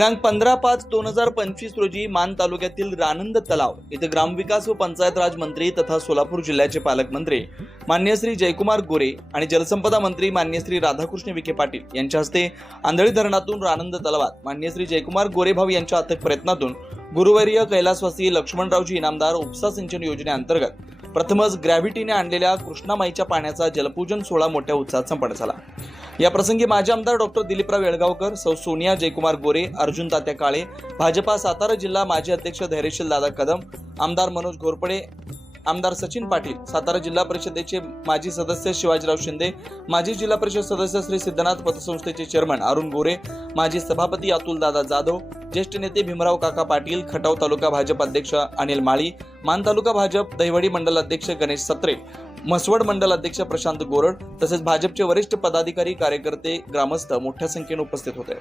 दिनांक पंधरा पाच दोन हजार पंचवीस रोजी मान तालुक्यातील रानंद तलाव येथे ग्रामविकास व पंचायत राज मंत्री तथा सोलापूर जिल्ह्याचे पालकमंत्री मान्य श्री जयकुमार गोरे आणि जलसंपदा मंत्री मान्य श्री राधाकृष्ण विखे पाटील यांच्या हस्ते आंधळी धरणातून रानंद तलावात मान्य श्री जयकुमार गोरे भाऊ यांच्या अथक प्रयत्नातून गुरुवर्य कैलासवासी लक्ष्मणरावजी इनामदार उपसा सिंचन योजनेअंतर्गत प्रथमच ग्रॅव्हिटीने आणलेल्या कृष्णामाईच्या पाण्याचा जलपूजन सोहळा मोठ्या उत्साहात संपन्न झाला. या प्रसंगी माजी आमदार डॉक्टर दिलीपराव येळगावकर सौ सोनिया जयकुमार गोरे अर्जुन तात्या काळे भाजपा सातारा जिल्हा माजी अध्यक्ष धैर्यशील दादा कदम आमदार मनोज घोरपडे आमदार सचिन पाटील सातारा जिल्हा परिषदेचे माजी सदस्य शिवाजीराव शिंदे माजी जिल्हा परिषद सदस्य श्री सिद्धनाथ पतसंस्थेचे चेअरमन अरुण गोरे माजी सभापती अतुलदादा जाधव ज्येष्ठ नेते भीमराव काका पाटील खटाव तालुका भाजप अध्यक्ष अनिल माळी मान तालुका भाजप दहिवडी मंडल अध्यक्ष गणेश सत्रे म्हसवड मंडल अध्यक्ष प्रशांत गोरड तसेच भाजपचे वरिष्ठ पदाधिकारी कार्यकर्ते ग्रामस्थ मोठ्या संख्येने उपस्थित होते.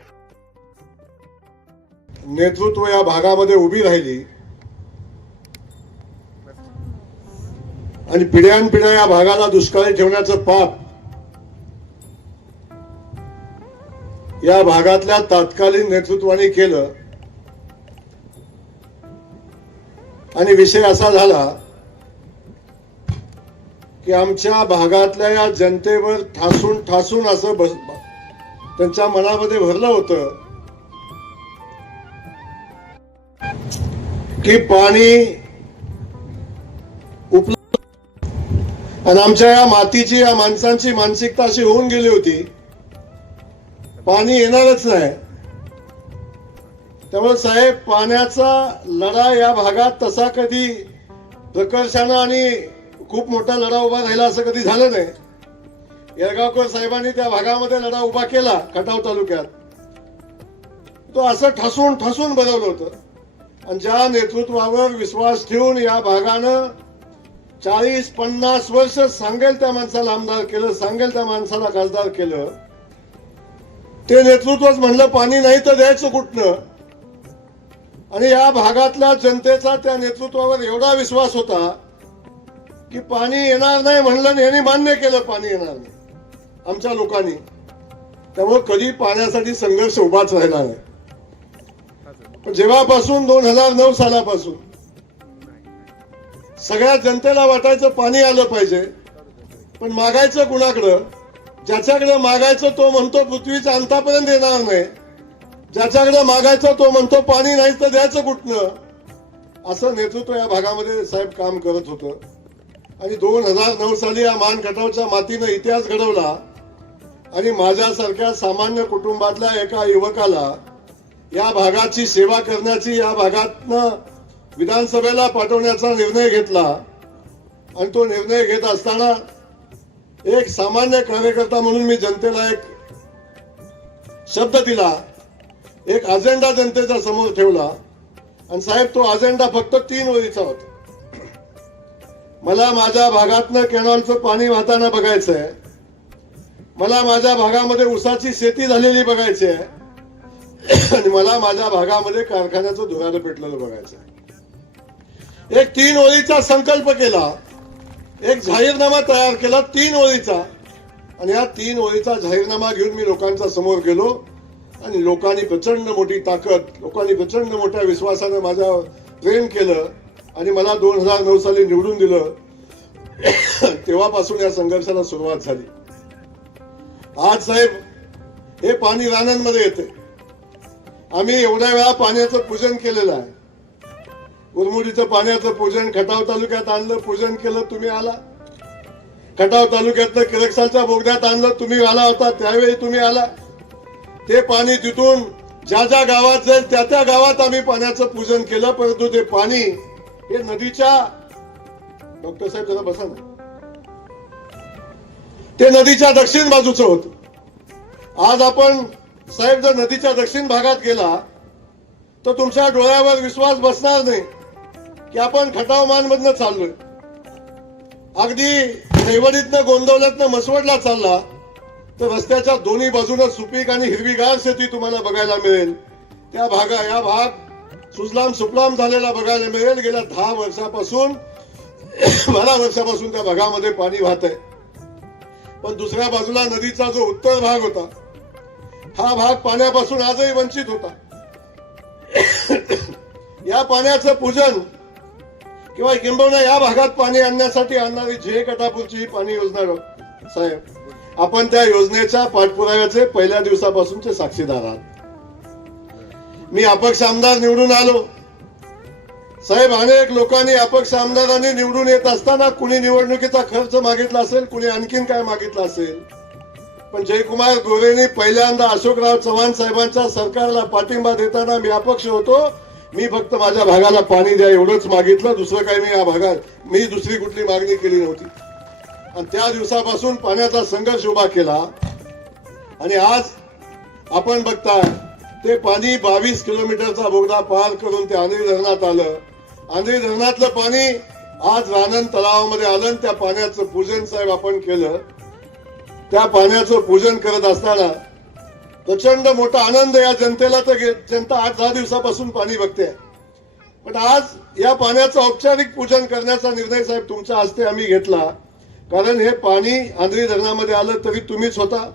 नेतृत्व या भागामध्ये उभी राहिली आणि पिढ्यानपिढ्या या भागाला दुष्काळी ठेवण्याचं पाप या भागातल्या तात्कालीन नेतृत्वाने केलं. आणि विषय असा झाला की आमच्या भागातल्या या जनतेवर ठासून ठासून असं बस त्यांच्या मनामध्ये भरलं होतं की पाणी उपलब्ध आणि आमच्या या मातीची या माणसांची मानसिकता अशी होऊन गेली होती. पाणी येणारच नाही. त्यामुळे साहेब पाण्याचा लढा या भागात तसा कधी प्रकर्षानं आणि खूप मोठा लढा उभा राहिला असं कधी झालं नाही. येळगावकर साहेबांनी त्या भागामध्ये लढा उभा केला खटाव तालुक्यात. तो असं ठसून ठसून बनवलं होतं. आणि ज्या नेतृत्वावर विश्वास ठेवून या भागानं चाळीस पन्नास वर्ष सांगेल त्या माणसाला आमदार केलं सांगेल त्या माणसाला खासदार केलं. ते नेतृत्वच म्हणलं पाणी नाही तर द्यायचं कुठनं? आणि या भागातल्या जनतेचा त्या नेतृत्वावर एवढा विश्वास होता की पाणी येणार नाही म्हणलं यांनी मान्य केलं पाणी येणार नाही. आमच्या लोकांनी. त्यामुळे कधी पाण्यासाठी संघर्ष उभाच राहिला नाही. पण जेव्हापासून दोन हजार नऊ सालापासून सगळ्या जनतेला वाटायचं पाणी आलं पाहिजे. पण मागायचं कुणाकडं? ज्याच्याकडे मागायचं तो म्हणतो पृथ्वीच्या अंतापर्यंत येणार नाही. ज्याच्याकडे मागायचं तो म्हणतो पाणी नाही तर द्यायचं कुठनं? असं नेतृत्व या भागामध्ये साहेब काम करत होतं. आणि दोन हजार नऊ साली या मान कटावच्या मातीनं इतिहास घडवला. आणि माझ्यासारख्या सामान्य कुटुंबातल्या एका युवकाला या भागाची सेवा करण्याची या भागातनं विधानसभेला पाठवण्याचा निर्णय घेतला आणि तो निर्णय घेत असताना एक सामान्य कार्यकर्ता म्हणून मी जनतेला एक शब्द दिला एक अजेंडा जनतेच्या समोर ठेवला. आणि साहेब तो अजेंडा फक्त तीन वरीचा होता. मला माझ्या भागातनं कॅनॉलचं पाणी वाहताना बघायचंय. मला माझ्या भागामध्ये उसाची शेती झालेली बघायची आहे आणि मला माझ्या भागामध्ये कारखान्याचं धुरानं पेटलेलं बघायचं आहे एक तीन ओळीचा संकल्प केला. एक जाहीरनामा तयार केला तीन ओळीचा. आणि या तीन ओळीचा जाहीरनामा घेऊन मी लोकांच्या समोर गेलो. आणि लोकांनी प्रचंड मोठी ताकद लोकांनी प्रचंड मोठ्या विश्वासानं माझ्या प्रेम केलं आणि मला दोन हजार नऊ साली निवडून दिलं. तेव्हापासून या संघर्षाला सुरुवात झाली. आज साहेब हे पाणी रानांमध्ये येते. आम्ही एवढ्या वेळा पाण्याचं पूजन केलेलं आहे. उरमुडीचं पाण्याचं पूजन खटाव तालुक्यात आणलं पूजन केलं तुम्ही आला. खटाव तालुक्यातलं किरकसालच्या बोगद्यात आणलं तुम्ही आला होता त्यावेळी तुम्ही आला. ते पाणी तिथून ज्या ज्या गावात जाईल त्या त्या गावात आम्ही पाण्याचं पूजन केलं परंतु ते पाणी हे नदीच्या डॉक्टर साहेब जरा बसा ना. ते नदीच्या दक्षिण बाजूचं होत. आज आपण साहेब जर नदीच्या दक्षिण भागात गेला तर तुमच्या डोळ्यावर विश्वास बसणार नाही. की आपण खटाव मधनं चाललोय. अगदी रेवडीतनं गोंदवल्यातनं मसवडला चालला तर रस्त्याच्या दोन्ही बाजूनं सुपीक आणि हिरवीगार शेती तुम्हाला बघायला मिळेल. त्या भागा या भाग सुजलाम सुफलाम झालेला बघायला मिळेल. गेल्या दहा वर्षापासून बारा वर्षापासून त्या भागामध्ये पाणी वाहत आहे. पण दुसऱ्या बाजूला नदीचा जो उत्तर भाग होता हा भाग पाण्यापासून आजही वंचित होता. या पाण्याचं पूजन किंवा किंबहुना या भागात पाणी आणण्यासाठी आणणारी जे कटापूरची ही पाणी योजना साहेब आपण त्या योजनेच्या पाठपुराव्याचे पहिल्या दिवसापासूनचे साक्षीदार आहात. मी अपक्ष आमदार निवडून आलो. साहेब अनेक लोकांनी अपक्ष आमदारांनी निवडून येत असताना कुणी निवडणुकीचा खर्च मागितला असेल कुणी आणखीन काय मागितलं असेल? पण जयकुमार गोरेंनी पहिल्यांदा अशोकराव चव्हाण साहेबांच्या सरकारला पाठिंबा देताना मी अपक्ष होतो. मी फक्त माझ्या भागाला पाणी द्या एवढंच मागितलं. दुसरं काही मी या भागात. मी दुसरी कुठली मागणी केली नव्हती. आणि त्या दिवसापासून पाण्याचा संघर्ष उभा केला. आणि आज आपण बघताय ते पाणी बावीस किलोमीटरचा बोगदा पार करून ते आंध्री धरणात आलं. आंध्री धरणातलं पाणी आज रानन तलावामध्ये आलं आणि त्या पाण्याचं पूजन साहेब आपण केलं. त्या पाण्याचं पूजन करत असताना प्रचंड मोठा आनंद या जनतेला तर जनता आठ दहा दिवसापासून पाणी बघते. पण आज या पाण्याचं औपचारिक पूजन करण्याचा निर्णय साहेब तुमच्या हस्ते आम्ही घेतला. कारण हे पाणी आंध्री धरणामध्ये आलं तरी तुम्हीच होता.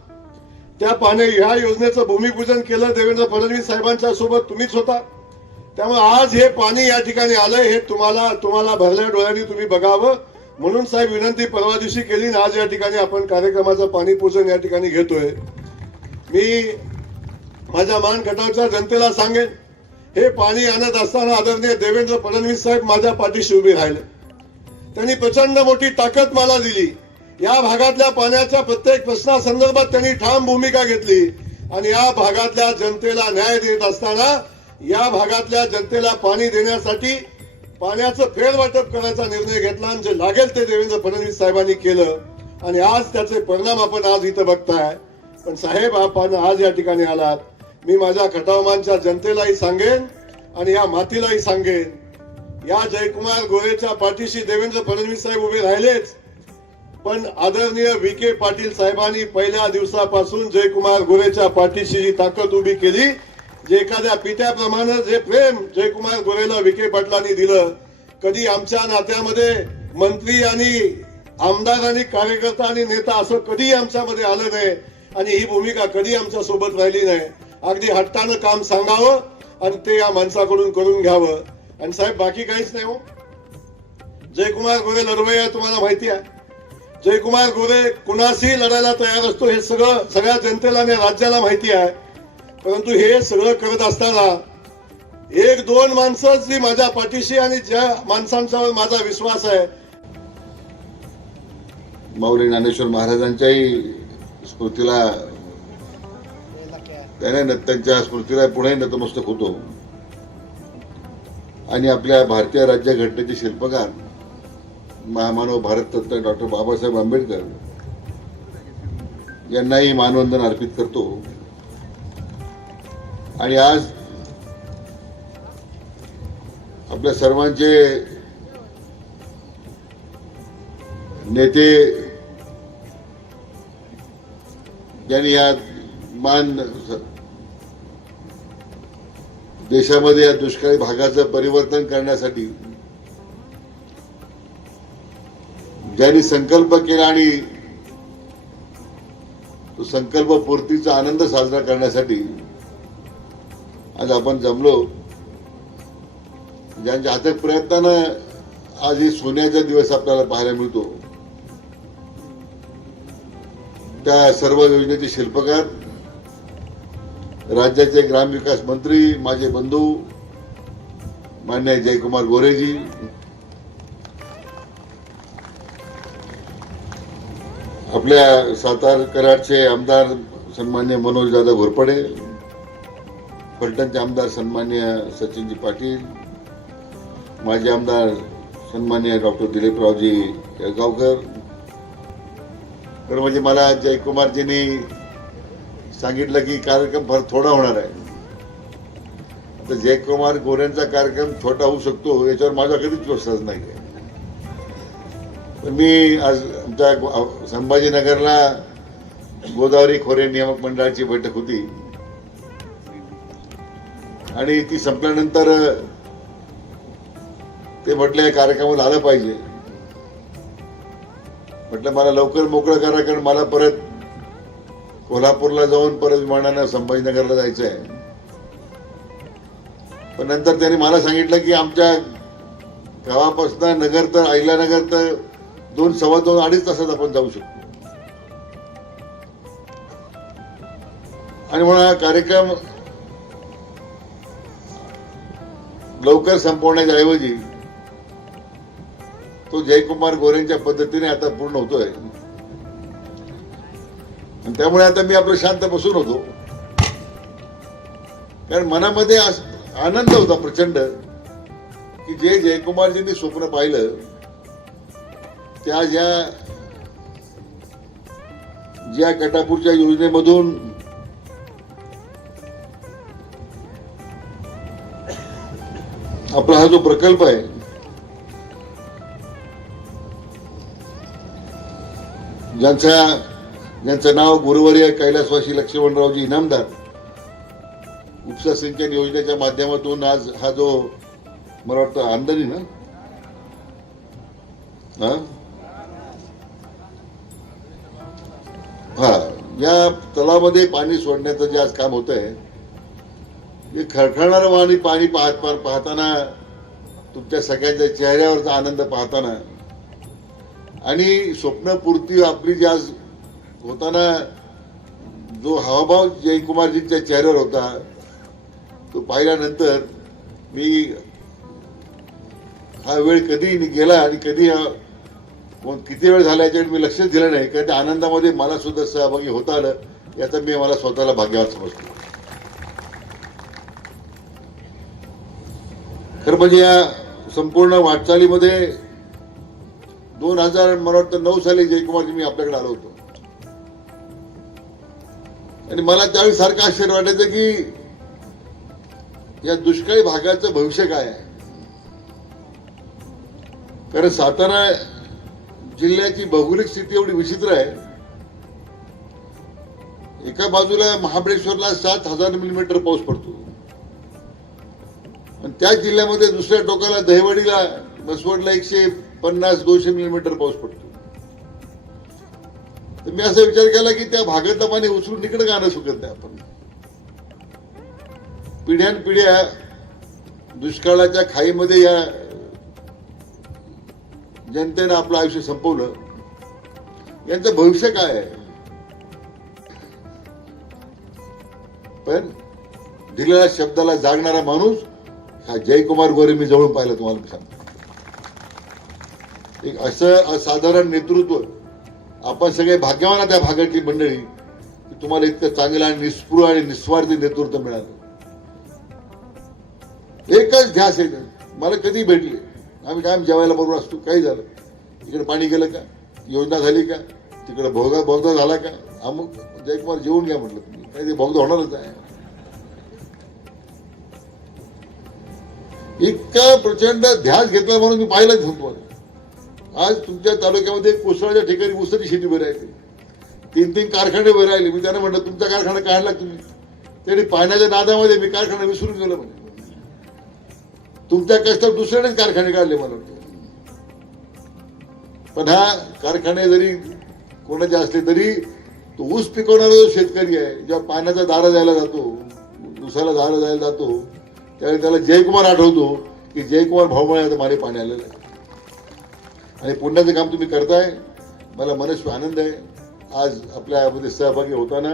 त्या पाणी ह्या योजनेचं भूमिपूजन केलं देवेंद्र फडणवीस साहेबांच्या सोबत तुम्हीच होता. त्यामुळे आज हे पाणी या ठिकाणी आलं हे तुम्हाला तुम्हाला भरल्या डोळ्यांनी तुम्ही बघावं. म्हणून साहेब विनंती परवा दिवशी केली आणि आज या ठिकाणी आपण कार्यक्रमाचं पाणी पूजन या ठिकाणी घेतोय. मी माझ्या मान गटाच्या जनतेला सांगेन हे पाणी आणत असताना आदरणीय देवेंद्र फडणवीस साहेब माझ्या पाठीशी उभे राहिले. त्यांनी प्रचंड मोठी ताकद मला दिली. या भागातल्या पाण्याच्या प्रत्येक प्रश्नासंदर्भात त्यांनी ठाम भूमिका घेतली आणि या भागातल्या जनतेला न्याय देत असताना या भागातल्या जनतेला पाणी देण्यासाठी पाण्याचं फेरवाटप करायचा निर्णय घेतला आणि जे लागेल ते देवेंद्र फडणवीस साहेबांनी केलं. आणि आज त्याचे परिणाम आपण आज इथं बघताय. पण साहेब आपण आज या ठिकाणी आलात. मी माझ्या खटावमानच्या जनतेलाही सांगेन आणि या मातीलाही सांगेन. या जयकुमार गोरेच्या पाठीशी देवेंद्र फडणवीस साहेब उभे राहिलेच. पण आदरणीय विखे पाटील साहेबांनी पहिल्या दिवसापासून जयकुमार गोरेच्या पाठीशी जी ताकद उभी केली जे एखाद्या पित्याप्रमाणे जे प्रेम जयकुमार गोरेला विखे पाटलांनी दिलं. कधी आमच्या नात्यामध्ये मंत्री आणि आमदार आणि कार्यकर्ता आणि नेता असं कधी आमच्यामध्ये आलं नाही. आणि ही भूमिका कधी आमच्यासोबत राहिली नाही. अगदी हट्टानं काम सांगावं आणि ते या माणसाकडून करून घ्यावं. आणि साहेब बाकी काहीच नाही हो. जयकुमार गोरे लढवय्या तुम्हाला माहिती आहे. जयकुमार गोरे कुणाशी लढायला तयार असतो हे सगळं सगळ्या जनतेला आणि राज्याला माहिती आहे. परंतु हे सगळं करत असताना एक दोन माणसं जी माझ्या पाठीशी आणि ज्या माणसांच्यावर माझा विश्वास आहे. माऊली ज्ञानेश्वर महाराजांच्याही स्मृतीला त्याने त्यांच्या स्मृतीला पुन्हाही नतमस्तक होतो. आणि आपल्या भारतीय राज्यघटनेचे शिल्पकार महामानव भारतरत्न डॉक्टर बाबासाहेब आंबेडकर यांनाही मानवंदन अर्पित करतो. आणि आज आपल्या सर्वांचे नेते ज्यांनी या मान देशामध्ये या दुष्काळी भागाचं परिवर्तन करण्यासाठी ज्यांनी संकल्प केला आणि तो संकल्प पूर्तीचा आनंद साजरा करण्यासाठी आज आपण जमलो ज्यांच्या हातात प्रयत्नानं आज हे सोन्याचा दिवस आपल्याला पाहायला मिळतो. त्या सर्व योजनेचे शिल्पकार राज्याचे ग्रामविकास मंत्री माझे बंधू मान्य जयकुमार गोरेजी आपल्या सातार कराडचे आमदार सन्मान्य मनोज दादा घोरपडे फलटणचे आमदार सन्मान्य सचिनजी पाटील माजी आमदार सन्मान्य डॉक्टर दिलीपरावजी केळगावकर तर म्हणजे मला जयकुमारजींनी सांगितलं की कार्यक्रम फार थोडा होणार आहे. आता जयकुमार गोऱ्यांचा कार्यक्रम छोटा होऊ शकतो याच्यावर माझा कधीच विश्वास नाही आहे पण मी आज आमच्या संभाजीनगरला गोदावरी खोरे नियामक मंडळाची बैठक होती. आणि ती संपल्यानंतर ते म्हटले कार्यक्रमाला आलं पाहिजे. म्हटलं मला लवकर मोकळं करा कारण मला परत कोल्हापूरला जाऊन परत विमानानं संभाजीनगरला जायचं आहे पण नंतर त्यांनी मला सांगितलं की आमच्या गावापासून नगर तर अहिल्यानगर नगर तर दोन सव्वा दोन अडीच तासात आपण जाऊ शकतो. आणि म्हणून हा कार्यक्रम लवकर संपवण्याच्या ऐवजी तो जयकुमार गोरेंच्या पद्धतीने आता पूर्ण होतोय. त्यामुळे आता मी आपलं शांत बसून होतो. कारण मनामध्ये आनंद होता प्रचंड की जे जयकुमारजींनी स्वप्न पाहिलं त्या ज्या ज्या कटापूरच्या योजनेमधून आपला हा जो प्रकल्प आहे ज्यांच्या ज्यांचं नाव गुरुवर्य कैलासवासी लक्ष्मणरावजी इनामदार उपसा सिंचन योजनेच्या माध्यमातून आज हा जो मला वाटतं आमदनी ना? हा? हा या तलामध्ये पाणी सोडण्याचं जे आज काम होत आहे हे खळखळणारं आणि पाणी पाहत- पाहताना तुमच्या सगळ्यांच्या चेहऱ्यावरचा आनंद पाहताना आणि स्वप्नपूर्ती आपली जी आज होताना जो हावभाव जयकुमारजींच्या चेहऱ्यावर होता तो पाहिल्यानंतर मी हा वेळ कधी गेला आणि कधी किती वेळ झाला याच्याकडे मी लक्षच दिलं नाही. कारण त्या आनंदामध्ये मला सुद्धा सहभागी होता आलं याचा मी मला स्वतःला भाग्यवान समजतो. खरं म्हणजे या संपूर्ण वाटचालीमध्ये दोन हजार मला वाटतं नऊ साली जयकुमारजी मी आपल्याकडे आलो होतो. आणि मला त्यावेळी सारखं आश्चर्य वाटायचं की या दुष्काळी भागाचं भविष्य काय आहे? कारण सातारा जिल्ह्याची भौगोलिक स्थिती एवढी विचित्र आहे. एका बाजूला महाबळेश्वरला सात हजार मिलीमीटर पाऊस पडतो. आणि त्या जिल्ह्यामध्ये दुसऱ्या टोकाला दहिवडीला बसवडला एकशे पन्नास दोनशे मिलीमीटर पाऊस पडतो. तर मी असा विचार केला की त्या भागातलं पाणी उचलून इकडे गाणं सुकत नाही आपण. पिढ्यानपिढ्या दुष्काळाच्या खाईमध्ये या जनतेनं आपलं आयुष्य संपवलं. यांचं भविष्य काय आहे? पण दिलेल्या शब्दाला जागणारा माणूस हा जयकुमार गोरे मी जवळून पाहिलं तुम्हाला सांगतो. एक असं असाधारण नेतृत्व. आपण सगळे भाग्यवान त्या भागातली मंडळी की तुम्हाला इतकं चांगलं आणि निस्पृह आणि निस्वार्थी नेतृत्व मिळालं. एकच ध्यास आहे. मला कधी भेटले. आम्ही काय जेवायला बरोबर असतो. काही झालं. इकडे पाणी गेलं का? योजना झाली का? तिकडे भोगा बोगदा झाला का? अमुक जयकुमार जेवून घ्या म्हटलं तुम्ही. काही ते बोगदा होणारच आहे. इतका प्रचंड ध्यास घेतला म्हणून मी पाहिलं तुम्हाला. आज तुमच्या तालुक्यामध्ये कोसळाच्या ठिकाणी ऊसाची शेती उभी राहिली तीन तीन कारखाने उभे राहिले. मी त्यांना म्हटलं तुमचा कारखाना काढला तुम्ही? त्यांनी पाण्याच्या नादामध्ये मी कारखाना विसरून गेलो म्हणे. तुमच्या कष्टात दुसऱ्यानेच कारखाने काढले मला वाटतं. पण हा कारखाने जरी कोणाचे असले तरी तो ऊस पिकवणारा जो शेतकरी आहे जेव्हा पाण्याचा दारा जायला जातो ऊसाला दारा जायला जातो त्यावेळी त्याला जयकुमार आठवतो की जयकुमार भाऊमळे आता मारे पाणी आलेलं आहे. आणि पुण्याचं काम तुम्ही करताय. मला मनस्वी आनंद आहे. आज आपल्यामध्ये सहभागी होताना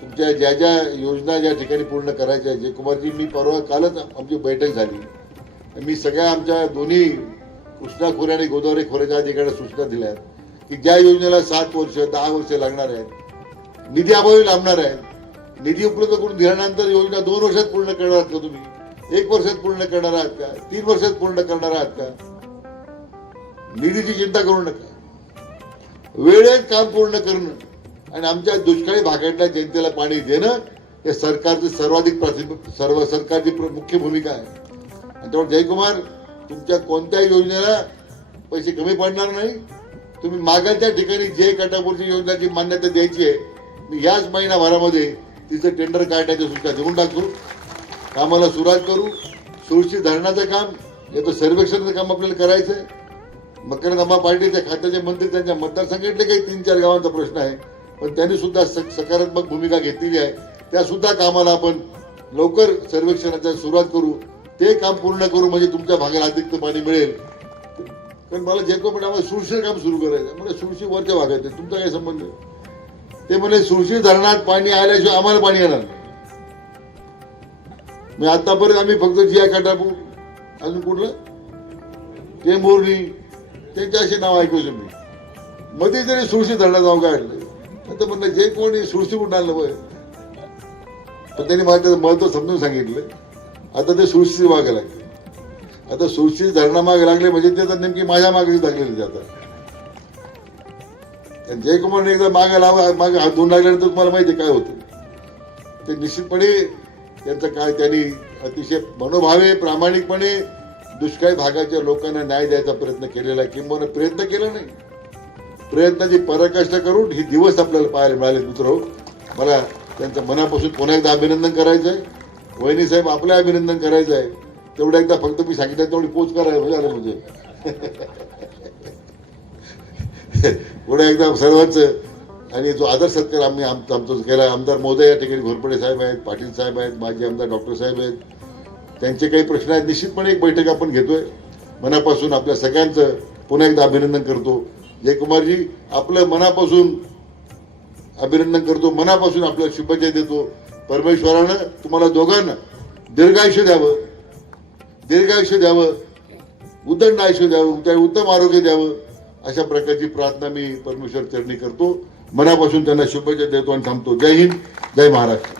तुमच्या ज्या ज्या योजना ज्या ठिकाणी पूर्ण करायच्या जे कुमारजी मी परवा कालच आमची बैठक झाली. मी सगळ्या आमच्या दोन्ही कृष्णा खोऱ्या आणि गोदावरी खोऱ्याच्या अधिकाऱ्यांना सूचना दिल्या आहेत की ज्या योजनेला सात वर्ष दहा वर्ष लागणार आहेत निधी अभावी लागणार आहेत. निधी उपलब्ध करून दिल्यानंतर योजना दोन वर्षात पूर्ण करणार आहात का तुम्ही? एक वर्षात पूर्ण करणार आहात का? तीन वर्षात पूर्ण करणार आहात का? निधीची चिंता करू नका. वेळेत काम पूर्ण करणं आणि आमच्या दुष्काळी भागातल्या जनतेला पाणी देणं हे सरकारची सर्वाधिक प्राथमिक सर्व सरकारची मुख्य भूमिका आहे. आणि त्यामुळे जयकुमार तुमच्या कोणत्याही योजनेला पैसे कमी पडणार नाही. तुम्ही मागच्या ठिकाणी जे कटापूरची योजनाची मान्यता द्यायची आहे मी याच महिनाभरामध्ये तिचं टेंडर काढण्याच्या सूचना देऊन टाकतो. कामाला सुरुवात करू. सुरक्षित धरणाचं काम याचं सर्वेक्षणाचं काम आपल्याला करायचं आहे मकरंद अम्मा पार्टीच्या खात्याचे मंत्री त्यांच्या मतदारसंघातले काही तीन चार गावांचा प्रश्न आहे. पण त्यांनी सुद्धा सकारात्मक भूमिका घेतलेली आहे. त्या सुद्धा कामाला आपण लवकर सर्वेक्षणाचा सुरुवात करू. ते काम पूर्ण करू म्हणजे तुमच्या भागाला अधिक पाणी मिळेल. कारण मला जे पण आम्हाला सुरक्षित काम सुरू करायचं. म्हणजे सुळशी वरच्या भागात आहे. तुमचा काय संबंध ते म्हणजे सुळशी धरणात पाणी आल्याशिवाय आम्हाला पाणी येणार मी आतापर्यंत आम्ही फक्त जिया काटापू अजून कुठलं? ते त्यांच्या अशी नाव ऐकायचो मी मध्ये जरी सुरक्षित धरणात नाव काढलं तर म्हणलं जे कोणी सुळशी कुठं आणलं बघ. पण त्यांनी मला त्याचं महत्त्व समजून सांगितलं. आता ते सुरक्षित मागे लागले. आता सुरक्षित धरणा मागे लागले म्हणजे ते आता नेमकी माझ्या मागे लागलेली जातात. आता जे जयकुमारने एकदा मागे लावा मागे हात धुवून लागल्यानंतर तुम्हाला माहिती आहे काय होतं. ते निश्चितपणे त्यांचं काय त्यांनी अतिशय मनोभावे प्रामाणिकपणे दुष्काळी भागाच्या लोकांना न्याय द्यायचा प्रयत्न केलेला आहे. किंवा प्रयत्न केला नाही. प्रयत्नाची पराकाष्ठा करून ही दिवस आपल्याला पाहायला मिळाले मित्र मला त्यांचं मनापासून पुन्हा एकदा अभिनंदन करायचं आहे वहिनी साहेब आपलं अभिनंदन करायचं आहे तेवढं एकदा फक्त मी सांगितलं तेवढी पोच करायला झालं म्हणजे. पुढे एकदा सर्वांचं आणि जो आदर सत्कार आम्ही आमचा आमचा केला. आमदार मोदे या ठिकाणी घोरपडे साहेब आहेत पाटील साहेब आहेत माजी आमदार डॉक्टर साहेब आहेत. त्यांचे काही प्रश्न आहेत. निश्चितपणे एक बैठक आपण घेतोय. मनापासून आपल्या सगळ्यांचं पुन्हा एकदा अभिनंदन करतो. जयकुमारजी आपलं मनापासून अभिनंदन करतो. मनापासून आपल्याला शुभेच्छा देतो. परमेश्वरानं तुम्हाला दोघांना दीर्घायुष्य द्यावं. दीर्घायुष्य द्यावं. उदंड आयुष्य द्यावं. त्या उत्तम आरोग्य द्यावं. अशा प्रकारची प्रार्थना मी परमेश्वर चरणी करतो. मनापासून त्यांना शुभेच्छा देतो आणि थांबतो. जय हिंद. जय महाराष्ट्र.